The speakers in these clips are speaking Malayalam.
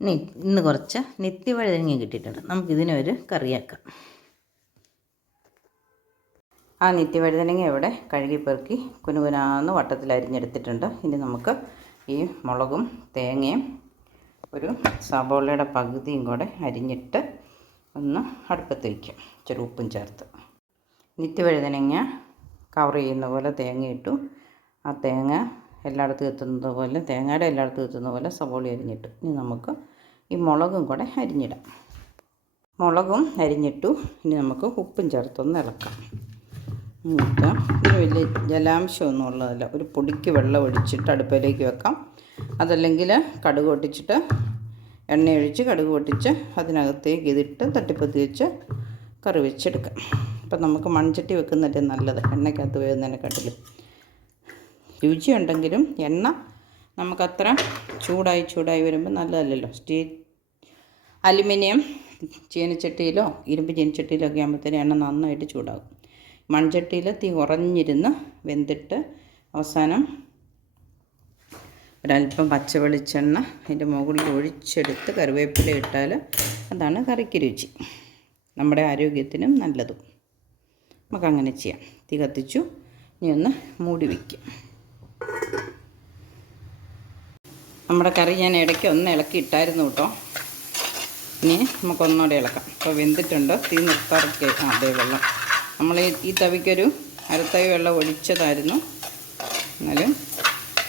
ഇന്ന് കുറച്ച് നിത്യവഴുതനങ്ങ കിട്ടിയിട്ടുണ്ട്. നമുക്കിതിനൊരു കറിയാക്കാം. ആ നിത്യവഴുതനങ്ങ ഇവിടെ കഴുകി പെറുക്കി കുനുകുനാന്ന് വട്ടത്തിൽ അരിഞ്ഞെടുത്തിട്ടുണ്ട്. ഇനി നമുക്ക് ഈ മുളകും തേങ്ങയും ഒരു സവോളയുടെ പകുതിയും കൂടെ അരിഞ്ഞിട്ട് ഒന്ന് അടുപ്പത്ത് വയ്ക്കും, ഇച്ചിരി ഉപ്പും ചേർത്ത്. നിത്യവഴുതനങ്ങ കവർ ചെയ്യുന്ന പോലെ തേങ്ങ ഇട്ടു. ആ തേങ്ങ എല്ലായിടത്തും എത്തുന്നത് പോലെ, തേങ്ങയുടെ എല്ലായിടത്തും എത്തുന്ന പോലെ സവോള അരിഞ്ഞിട്ടു. ഇനി നമുക്ക് ഈ മുളകും കൂടെ അരിഞ്ഞിടാം. മുളകും അരിഞ്ഞിട്ടു. ഇനി നമുക്ക് ഉപ്പും ചേർത്തൊന്ന് ഇളക്കാം. ഇതിന് വലിയ ജലാംശമൊന്നും ഉള്ളതല്ല. ഒരു പൊടിക്ക് വെള്ളം ഒഴിച്ചിട്ട് അടുപ്പിലേക്ക് വെക്കാം. അതല്ലെങ്കിൽ കടുക് പൊട്ടിച്ചിട്ട് എണ്ണ ഒഴിച്ച് കടുക് പൊട്ടിച്ച് അതിനകത്തേക്ക് ഇതിട്ട് തട്ടിപ്പത്തി വെച്ച് കറി വെച്ചെടുക്കാം. അപ്പം നമുക്ക് മൺചട്ടി വെക്കുന്നതല്ലേ നല്ലത്, എണ്ണയ്ക്കകത്ത് വേകുന്നതിനെക്കാട്ടിലും. രുചിയുണ്ടെങ്കിലും എണ്ണ നമുക്കത്ര ചൂടായി വരുമ്പോൾ നല്ലതല്ലല്ലോ. അലുമിനിയം ചീനച്ചട്ടിയിലോ ഇരുമ്പ് ചീനച്ചട്ടിയിലോ ഒക്കെ ആകുമ്പോഴത്തേനും എണ്ണ നന്നായിട്ട് ചൂടാകും. മൺചട്ടിയിൽ തീ കുറഞ്ഞിരുന്ന് വെന്തിട്ട് അവസാനം ഒരല്പം പച്ച വെളിച്ചെണ്ണ അതിൻ്റെ മുകളിൽ ഒഴിച്ചെടുത്ത് കറിവേപ്പില ഇട്ടാൽ അതാണ് കറിക്ക് രുചി, നമ്മുടെ ആരോഗ്യത്തിനും നല്ലതും. നമുക്കങ്ങനെ ചെയ്യാം. തീ കത്തിച്ചു. ഇനി ഒന്ന് മൂടി വയ്ക്കും. നമ്മുടെ കറി ഞാൻ ഇടയ്ക്ക് ഒന്ന് ഇളക്കി ഇട്ടായിരുന്നു കേട്ടോ. ഇനി നമുക്കൊന്നുകൂടെ ഇളക്കാം. ഇപ്പോൾ വെന്തിട്ടുണ്ട്. തീ നിർത്താറൊക്കെ അതേ വെള്ളം നമ്മൾ ഈ തവിക്കൊരു അരത്തവി വെള്ളം ഒഴിച്ചതായിരുന്നു. എന്നാലും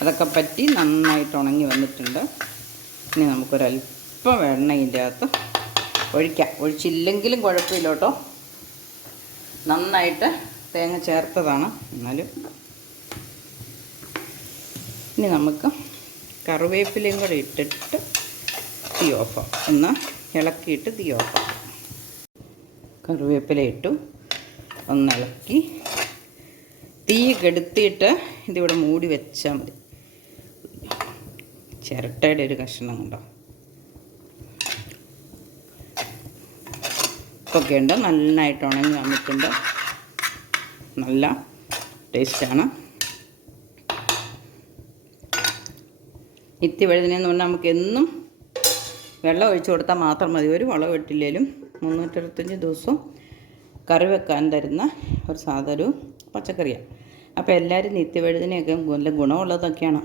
അതൊക്കെ പറ്റി നന്നായിട്ട് ഉണങ്ങി വന്നിട്ടുണ്ട്. ഇനി നമുക്കൊരല്പം എണ്ണ ഇതിൻ്റെ അകത്ത് ഒഴിക്കാം. ഒഴിച്ചില്ലെങ്കിലും കുഴപ്പമില്ല കേട്ടോ, നന്നായിട്ട് തേങ്ങ ചേർത്തതാണ്. എന്നാലും ഇനി നമുക്ക് കറിവേപ്പിലയും കൂടെ ഇട്ടിട്ട് തീ ഓഫാം. ഒന്ന് ഇളക്കിയിട്ട് തീ ഓഫാം. കറിവേപ്പില ഇട്ടു, ഒന്ന് ഇളക്കി തീ കെടുത്തിയിട്ട് ഇതിവിടെ മൂടി വെച്ചാൽ മതി. ചിരട്ടയുടെ ഒരു കഷ്ണം കണ്ടോ ഒക്കെ ഉണ്ട്. നന്നായിട്ട് ഉണങ്ങി വന്നിട്ടുണ്ട്. നല്ല ടേസ്റ്റാണ്. നിത്യവഴുതനയെന്ന് പറഞ്ഞാൽ നമുക്ക് എന്നും വെള്ളം ഒഴിച്ചു കൊടുത്താൽ മാത്രം മതി. ഒരു വളം ഇട്ടില്ലെങ്കിലും 365 ദിവസവും കറി വെക്കാൻ തരുന്ന ഒരു സാധനൊരു പച്ചക്കറിയാണ്. അപ്പോൾ എല്ലാവരും നിത്യവഴുതനയൊക്കെ നല്ല ഗുണമുള്ളതൊക്കെയാണ്.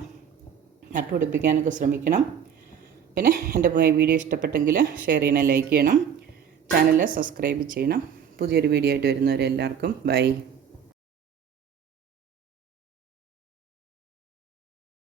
നട്ടുപിടിപ്പിക്കാനൊക്കെ ശ്രമിക്കണം. പിന്നെ എൻ്റെ വീഡിയോ ഇഷ്ടപ്പെട്ടെങ്കിൽ ഷെയർ ചെയ്യണം, ലൈക്ക് ചെയ്യണം, ചാനൽ സബ്സ്ക്രൈബ് ചെയ്യണം. പുതിയൊരു വീഡിയോ ആയിട്ട് വരുന്നവരെല്ലാവർക്കും ബൈ.